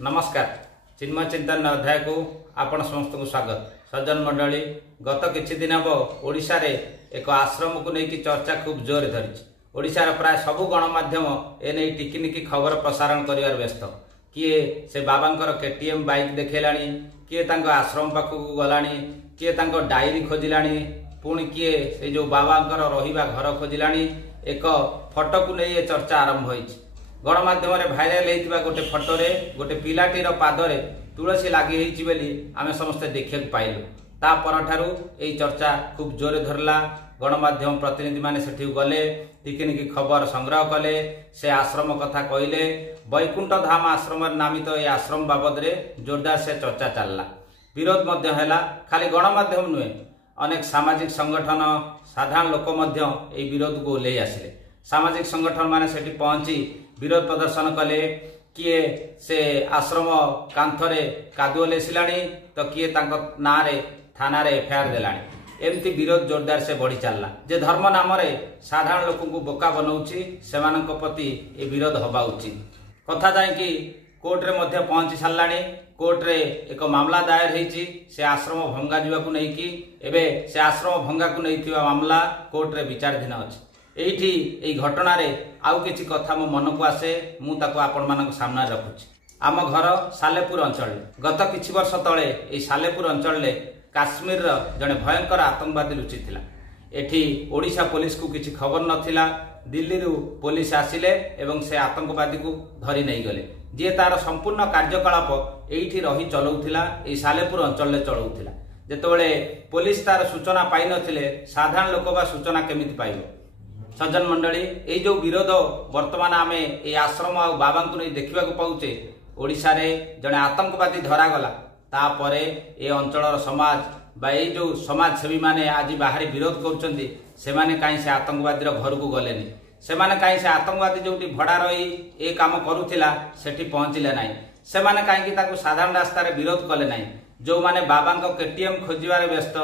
नमस्कार चिन्मय चिंतन अध्याय को आपण समस्त को स्वागत। सज्जन मंडली गत किछि दिन हम ओडिशा रे एक आश्रम को लेकिन चर्चा खूब जोर धरी। ओडिशा प्राय सबु गणमाध्यम एने टिकिनिकी खबर प्रसारण करिवार व्यस्त। किए से बाबांकर केटीएम बाइक देखैलाणी, किए तांको आश्रम पाखक गलाणी, किए तांको डायरी खोजिलाणी, पुणी किए से जो बाबांकर रहिबा घर खोजिलाणी। एक फोटो को नहीं चर्चा आरंभ होइछि। गणमाध्यम भाइराल होता गोटे फटोरे गोटे पिलाटीर पादरे तुलसी लगी बोली आम समस्ते देखा पाइलु। तापर यही चर्चा खूब जोर धरला। गणमाध्यम प्रतिनिधि माने सेठी गले, टिकिनिकी खबर संग्रह कले, से आश्रम कथा कहले। वैकुंठ धाम आश्रम नामित तो आश्रम बाबद रे जोरदार से चर्चा चलला। विरोध मध्य हैला। खाली गणमाध्यम नुहे, अनेक सामाजिक संगठन साधारण लोक मध्य एही विरोध को ओल्लै आसिले। सामाजिक संगठन माने सेठी पहुंची विरोध प्रदर्शन कले। किए से आश्रम कांथरे कादुओ लेसिलाणी तो किए तांको नारे थाना रे एफआईआर देलाणी। एमती विरोध जोरदार से बढ़ी चलला। जे धर्म नाम रे साधारण लोक को बोका बनाउची सेमानक प्रति ए विरोध होबा उचित। कथा जाय कि कोर्ट रे मध्य पहुंची सारलाणी। कोर्ट रे एक मामला दायर हेची से आश्रम भंगा जीवा को नै कि एबे से आश्रम भंगा को नैथिबा मामला कोर्ट रे विचाराधीन अछि। एठी एई घटना रे आउ किछि कथा मो मन को आसे, मु ताको आपण मानक सामने रखुछि। आम घर सालेपुर अंचल। गत किछि वर्ष तळे एई सालेपुर अंचल ले काश्मीर रो जने भयंकर आतंकवादी लुचि थिला। एठी ओडिशा पुलिस को किछि खबर नथिला। दिल्ली रु पुलिस आसिले एवं से आतंकवादी को धरि नै गले। जे तार संपूर्ण कार्यकलाप एठी रही चलाउथिला, एई सालेपुर अंचल ले चलाउथिला। जेतबेले पुलिस तार सूचना पाइ नथिले साधारण लोक बा सूचना केमिति पाइबो। सज्जन मंडली ये जो विरोध वर्तमान आम ये आश्रम आ बाबा को नहीं देखा पाऊचे। ओडिशा रे जड़े आतंकवादी धरागला तापर ये अंचल समाज बा ये जो समाजसेवी माने आज बाहरी विरोध करुँच से कहीं से आतंकवादी घर को गलेनी। से कहीं से आतंकवादी जो भड़ा रही ये कम करुला सेठी पहुंचले ना। से कहीं साधारण रास्तार विरोध कले ना। जो माने बाबा केटीएम खोजार व्यस्त,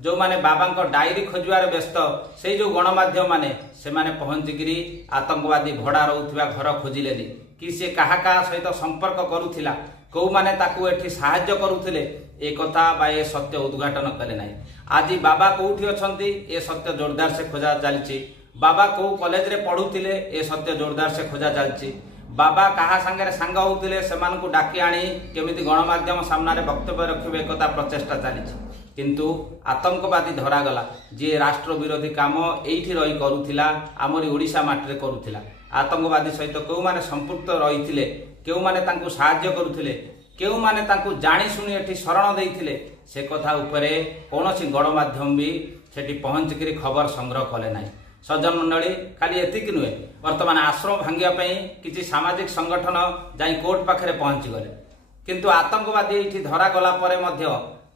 जो माने बाबा डायरी खोजार व्यस्त, से जो गणमाध्यम माने से माने पहुंचिकी आतंकवादी भड़ा रोथुवा घर खोजिलेनी कि से कहा सहित संपर्क करुथिला, कौ माने ताकू एठी सहाय्य करुथिले ए कथा बा ए सत्य उद्घाटन कले नाही। आज बाबा कोठी अछंती ए सत्य जोरदार से खोजा चलछि। बाबा को कॉलेज रे पढुथिले ए सत्य जोरदार से खोजा चलछि। बाबा कहा सांगे सांग होते से डाकी आनी केमिति गणमाध्यम सामने वक्तव्य रखिबे कथा प्रचेष्टा चली। किंतु आतंकवादी धरागला जी राष्ट्र विरोधी काम एठी रही करुथिला, आमरी ओडिशा माटी करुथिला। आतंकवादी सहित क्यों माने संपुक्त रही, क्यों माने तांको सहाय्य करुथिले, क्यों माने तांको जानी सुनी एठी शरण देइथिले, से कथा उपरे कोनोसी गणमाध्यम भी सेठी पहुंचकरी खबर संग्रह कले नाही। सज्जन मंडली खाली एतिक नुहे, वर्तमान आश्रम भांगिया किसी सामाजिक संगठन जाई कोर्ट पाखरे पहुंची गले। किंतु आतंकवादी एठी धरा गला परे मध्य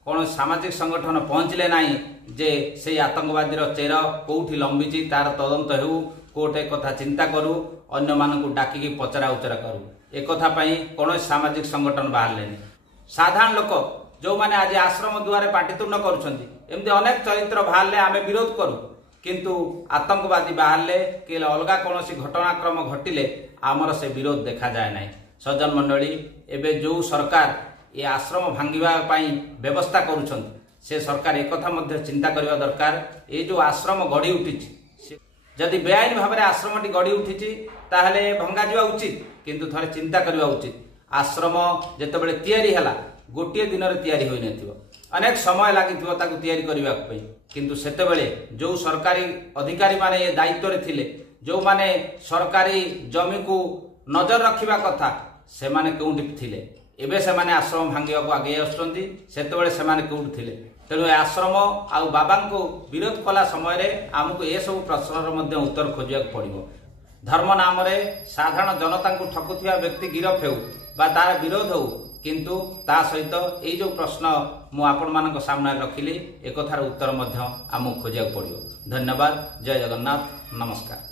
कौन सामाजिक संगठन पहुंचले नाही जे से आतंकवादीर चेर कोठी लंबिची तार तदंत हेउ, कोर्ट एक कथा चिंता करू, अन्य मानकु डाकिकी पचरा उचरा करू। एक कथा पई कौन सामाजिक संगठन बाहरलेनी। साधारण लोक जो माने आज आश्रम दुआरे पाटितुंड करूछंती, एमती अनेक चरित्र बाहरले आमे विरोध करू। किंतु आतंकवादी बाहरले कि अलगा कौन घटनाक्रम घटिले आमर से विरोध देखा जाए ना। सज्जन मंडली एबे जो सरकार ये आश्रम भांगिबा पई व्यवस्था करुछन, से सरकार एक कथा मध्य चिंता करबा दरकार। ये जो आश्रम गढ़ी उठिछि, जदि बेआईन भाव में आश्रमटी गढ़ी उठिछि ताहले भंगा जिवा उचित। किंतु थरे चिंता करबा उचित, आश्रम जेतेबेले तयारी हला गोटे दिन रे तयारी होई नथिबो, अनेक समय लागिथिबो ताकू तयारी करबा पई। किंतु सेतेबेले जो सरकारी अधिकारी माने ये दायित्व रे थिले, जो माने सरकारी जमी को नजर रखिबा कथा, से माने कोउठी थिले। एबे से माने आश्रम भांगिया को आगे आछंती, सेतेबेले से माने कोउठी थिले। तेणु आश्रम आ बाबा को विरोध कला समय रे हमको ए सब प्रश्नर मध्य उत्तर खोजिया पड़िबो। धर्म नाम रे साधारण जनता को ठकुथिया व्यक्ति गिरफ हेउ बा तार विरोध हो, किंतु ता सहित ये जो प्रश्न मु आपण मानक सामने रखिली, एक कथार उत्तर मध्य आमको खोजिया पड़िबो। धन्यवाद। जय जगन्नाथ। नमस्कार।